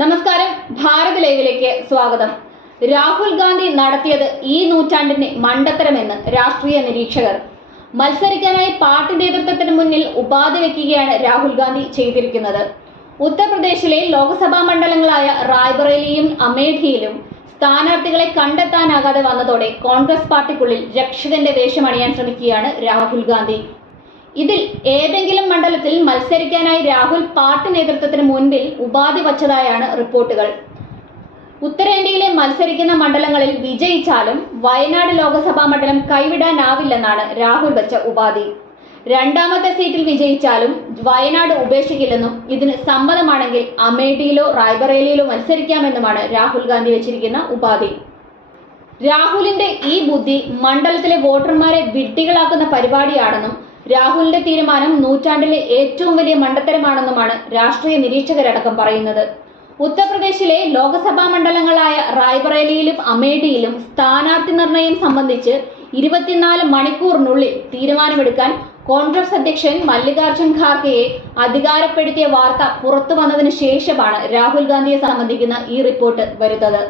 നമസ്കാരം, ഭാരത് ലൈവിലേക്ക് സ്വാഗതം. രാഹുൽ ഗാന്ധി നടത്തിയത് ഈ നൂറ്റാണ്ടിന്റെ മണ്ടത്തരമെന്ന് രാഷ്ട്രീയ നിരീക്ഷകർ. മത്സരിക്കാനായി പാർട്ടി നേതൃത്വത്തിന് മുന്നിൽ ഉപാധി വെക്കുകയാണ് രാഹുൽ ഗാന്ധി ചെയ്തിരിക്കുന്നത്. ഉത്തർപ്രദേശിലെ ലോക്സഭാ മണ്ഡലങ്ങളായ റായ്ബറേലിയും അമേഠിയിലും സ്ഥാനാർത്ഥികളെ കണ്ടെത്താനാകാതെ വന്നതോടെ കോൺഗ്രസ് പാർട്ടിക്കുള്ളിൽ രക്ഷകന്റെ വേഷമണിയാൻ ശ്രമിക്കുകയാണ് രാഹുൽ ഗാന്ധി. ഇതിൽ ഏതെങ്കിലും മണ്ഡലത്തിൽ മത്സരിക്കാനായി രാഹുൽ പാർട്ടി നേതൃത്വത്തിന് മുൻപിൽ ഉപാധി വച്ചതായാണ് റിപ്പോർട്ടുകൾ. ഉത്തരേന്ത്യയിലെ മത്സരിക്കുന്ന മണ്ഡലങ്ങളിൽ വിജയിച്ചാലും വയനാട് ലോക്സഭാ മണ്ഡലം കൈവിടാനാവില്ലെന്നാണ് രാഹുൽ വച്ച ഉപാധി. രണ്ടാമത്തെ സീറ്റിൽ വിജയിച്ചാലും വയനാട് ഉപേക്ഷിക്കില്ലെന്നും ഇതിന് സമ്മതമാണെങ്കിൽ അമേഠിയിലോ റായ്ബറേലിയിലോ മത്സരിക്കാമെന്നുമാണ് രാഹുൽ ഗാന്ധി വെച്ചിരിക്കുന്ന ഉപാധി. രാഹുലിന്റെ ഈ ബുദ്ധി മണ്ഡലത്തിലെ വോട്ടർമാരെ വിഡ്ഢികളാക്കുന്ന പരിപാടിയാണെന്നും രാഹുലിന്റെ തീരുമാനം നൂറ്റാണ്ടിലെ ഏറ്റവും വലിയ മണ്ടത്തരമാണെന്നുമാണ് രാഷ്ട്രീയ നിരീക്ഷകരടക്കം പറയുന്നത്. ഉത്തർപ്രദേശിലെ ലോക്സഭാ മണ്ഡലങ്ങളായ റായ്ബറേലിയിലും അമേഠിയിലും സ്ഥാനാർത്ഥി നിർണയം സംബന്ധിച്ച് 24 മണിക്കൂറിനുള്ളിൽ തീരുമാനമെടുക്കാൻ കോൺഗ്രസ് അധ്യക്ഷൻ മല്ലികാർജുൻ ഖാർഗെയെ അധികാരപ്പെടുത്തിയ വാർത്ത പുറത്തു വന്നതിന് ശേഷമാണ് രാഹുൽ ഗാന്ധിയെ സംബന്ധിക്കുന്ന ഈ റിപ്പോർട്ട് വരുന്നത്.